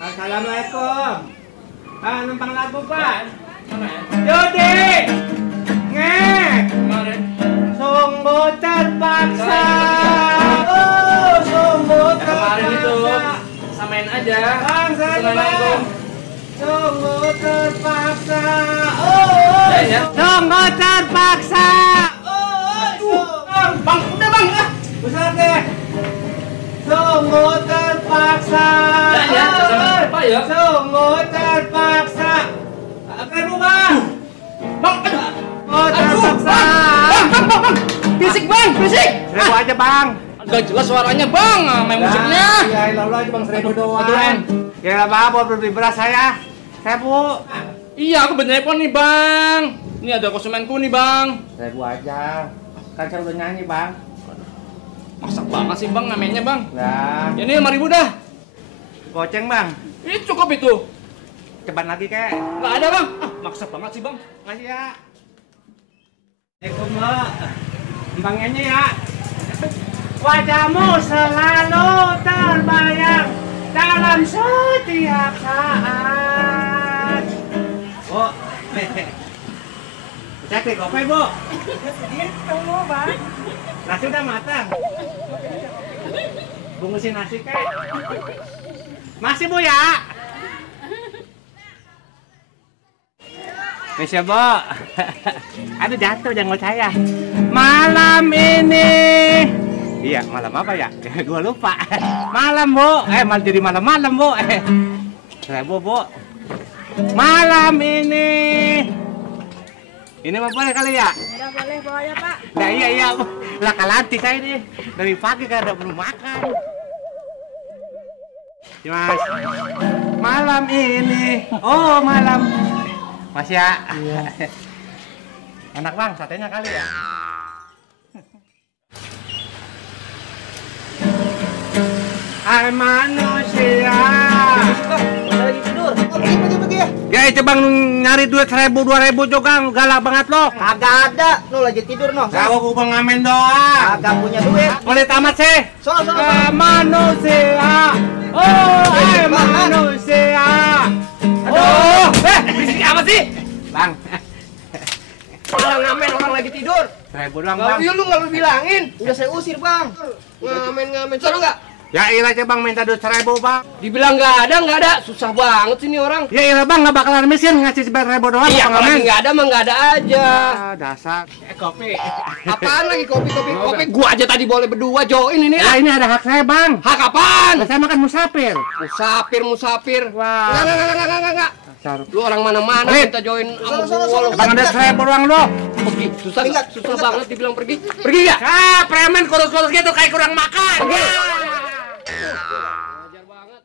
Assalamualaikum. Numpang labu, Pak. Mana ya? Jody! Ngek! Kemarin. Sungguh terpaksa. Oh, sungguh Kemarin itu terpaksa. samain aja. Bang, saya Bang. Assalamualaikum. Sungguh terpaksa. Oh, Ya. sungguh terpaksa. Oh, Bang, udah bang. besar deh. Sungguh terpaksa. Ya, sama Pak ya. Sungguh terpaksa. Keren Bang. Bang, Oh, terpaksa. bang. Bisik bang, bisik. Seribu aja Bang. Gak jelas suaranya bang, main musiknya. Ya, Allah aja Bang, seribu doang. Aturan. Ya, apa buat beli beras saya. Bu. Iya, aku bener telepon nih bang. Ini ada konsumenku nih bang. Seribu aja. Kan saya udah nyanyi Bang. Masak banget sih bang, namanya bang. Nah, Ya, ini 5.000 dah. goceng Bang. Ini cukup itu. Cepat lagi kek. Nggak ada bang. Maksa banget sih bang. Makasih ya. Assalamualaikum Mbak. Bang nyanyi ya. Wajahmu selalu terbayang dalam setiap saat. Bu, cek nih kopi Bu. Tunggu Bang. Nasi udah matang. Bungkusin nasi kek. Masih Bu ya. Bisa Bu. Aduh jatuh jangan saya. Malam ini. Iya malam apa ya? Gua lupa. Malam Bu. Malah jadi malam-malam Bu. Saya Bu. Malam ini. Ini mah boleh kali ya? Udah boleh bawa ya Pak. Nah iya Bu. Lah kalanti saya nih. Dari pagi kan udah belum makan. Mas. Malam ini. Oh malam. Mas ya. Iya. Enak Bang, satenya kali ya. Hai manusia. Lagi tidur. Pergi ya. Ya itu Bang nyari duit 1.000 2.000 juga galak banget lo. Kagak ada. No lagi tidur no. Gak mau Bang ngamen doang. Kagak punya duit. Boleh tamat sih. Sono. Manusia. Oh, hai manusia. Aduh, bisik apa sih? Bang, Orang ngamen orang lagi tidur. 1.000 doang Bang. Iya lu nggak lu bilangin. Udah saya usir bang. Ngamen. Sono nggak? Ya ilah aja Bang minta duit 1.000 Bang. Dibilang nggak ada. Susah banget sih ini orang. Ya ilah Bang nggak bakalan miskin ngasih 1.000 doang. Iya Bang, kalau ngamen. nggak ada mah nggak ada aja. Dasar. Kopi. Apaan lagi kopi? Gua aja tadi boleh berdua join ini. Ya ini ada hak saya Bang. Hak apaan? Lah, saya makan musafir. Musafir. Wah. Enggak. Dasar. Lu orang mana-mana Rit. minta join sama gua. Bang ada 1.000 doang lo. Pergi. Susah banget dibilang pergi. Pergi nggak? Ah, premen kurus-kurus gitu kayak kurang makan. Ajar banget.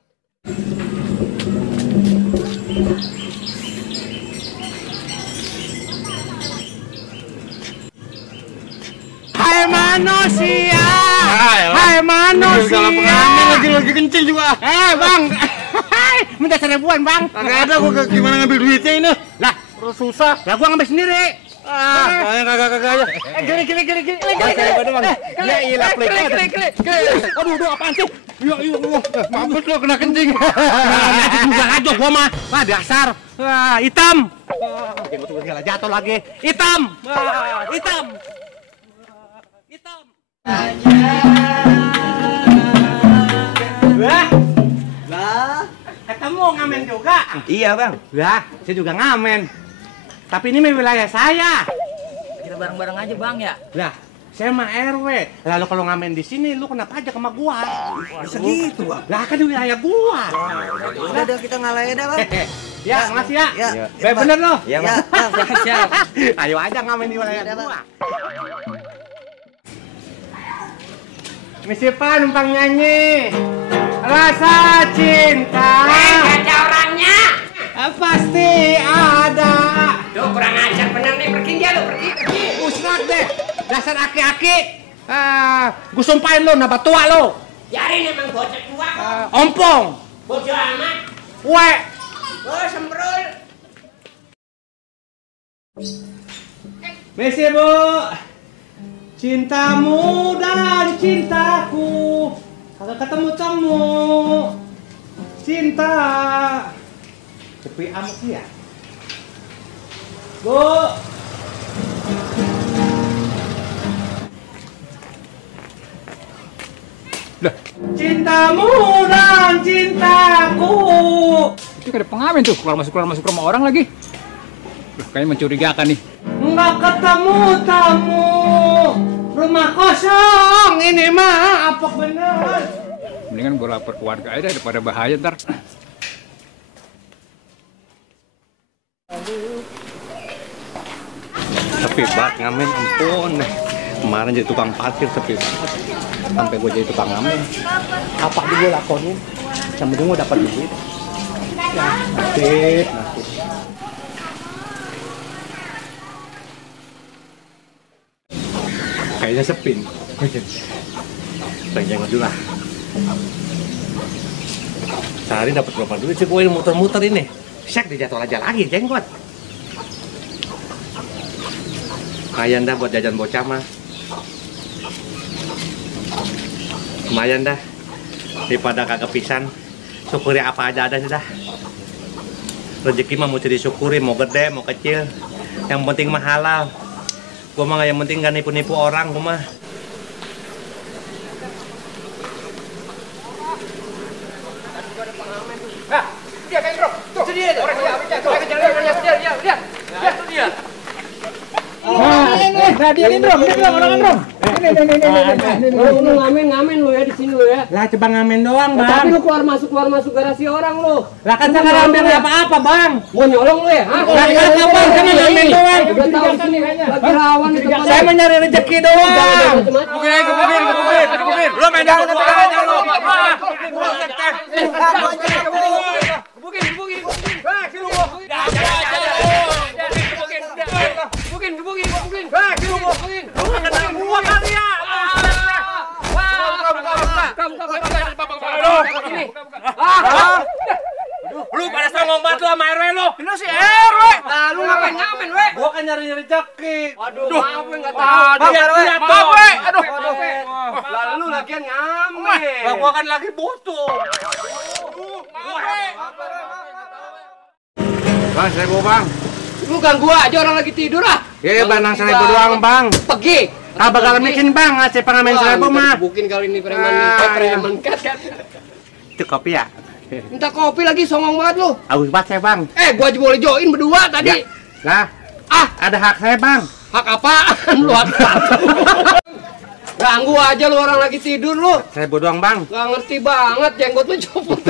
Hai manusia. Hai manusia. Lagi kencing juga. Bang. Minta 1.000-an Bang. Kagak ada, gua gimana ngambil duitnya ini? Lah, susah. Lah gua ngambil sendiri. Kagak aja. Gini. Ya ilah Klik. Aduh, apaan sih? Iya, mampus lo kena kencing. Nanti juga aja gua mah. Wah, dasar. Wah, hitam. Jenggot gua segala jatuh lagi. Hitam. Hitam. Lah, ketemu ngamen juga. Iya bang. Lah, saya juga ngamen. Tapi ini wilayah saya. Kita bareng-bareng aja bang ya. Lah, saya mah RW. Lalu kalau ngamen di sini, lu kenapa aja sama gua? Segitu bang. Lah kan di wilayah gua. Udah kita ngalahin dah bang. Ya, makasih ya. Ya. Baik bener lo. Ya bang. Siap. Ayo aja ngamen di wilayah gua. Misi Pak numpang nyanyi. Rasa cinta. Ada orangnya. Pasti ada. Tuh kurang ajar bener nih, pergi dia lu, pergi. Usrak deh. Dasar aki-aki. Gue sumpahin lo, nambah tua lo. Biarin emang bocah tua kok. Ompong. Bodoh amat. We. Oh, sembrul. Misi Bu. Cintamu dan cintaku kagak ketemu. Cinta. Sepi amat ya. Bu. Cintamu dan cintaku. Itu ada pengamen tuh, keluar masuk rumah orang lagi. Loh, kayaknya mencurigakan nih. Nggak ketemu tamu. Rumah kosong ini mah apa bener? Mendingan gue lapor ke warga aja daripada bahaya ntar. Sepi banget ngamen, ampun. Kemarin jadi tukang parkir sepi banget. Sampai gue jadi tukang ngamen. Apa aja gue lakonin, yang penting gue dapat duit. Ya, nasib. Kayaknya sepi. Jangan dulu lah. Sehari dapat berapa duit sih gue ini muter-muter ini? Sek dijatuh aja lagi jenggot. Lumayan dah buat jajan bocah mah. Lumayan dah. Daripada kagak pisan, syukuri apa aja ada sih dah. Rezeki mah mau disyukuri, mau gede, mau kecil. Yang penting mah halal. Gua mah yang penting gak nipu-nipu orang, gua mah. Nah, dia kan bro. Tuh. Itu dia. Orang dia. Dia. Itu dia. Nah, dia nih Bro, orang Bro. Lu ngamen lu ya di sini lu ya. Lah coba ngamen doang, Bang. Tapi lu keluar masuk garasi orang lu. Lah kan saya ngambil apa-apa, Bang. Mau nyolong lu ya? Hah? Lah kan Bang, saya ngamen doang. Udah tahu di sini lagi rawan di depan. Saya mau nyari rezeki doang. Gebukin. Lu main jangan lu. Gebukin. Lu pada songong banget lu sama RW lu. Ini si RW. Lah lu ngapain we? Gua kan nyari rezeki. Aduh, maaf we enggak tahu. Maaf we. Aduh. Lah lu lagian ngamen. Lah gua kan lagi butuh. Bang, saya mau Bang. Lu ganggu aja orang lagi tidur ah. Ya, Bang, saya doang, Bang. Pergi. Ah, bakal bikin Bang, ngasih pengamen saya mah. Bukin kali ini preman kat kan. Itu kopi ya? Minta kopi lagi songong banget lu. Aus banget saya, Bang. Gua aja boleh join berdua tadi. Lah, ada hak saya, Bang. Hak apaan lu? Ganggu aja lu orang lagi tidur lu. Saya doang, Bang. Gak ngerti banget jenggot lu copot.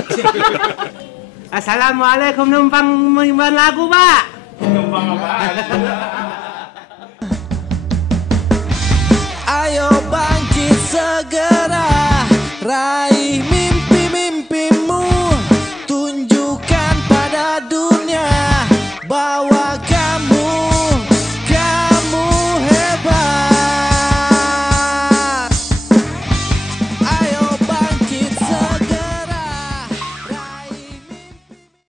Assalamualaikum, numpang menyimbang lagu, Pak. Numpang apa? Ayo bangkit segera.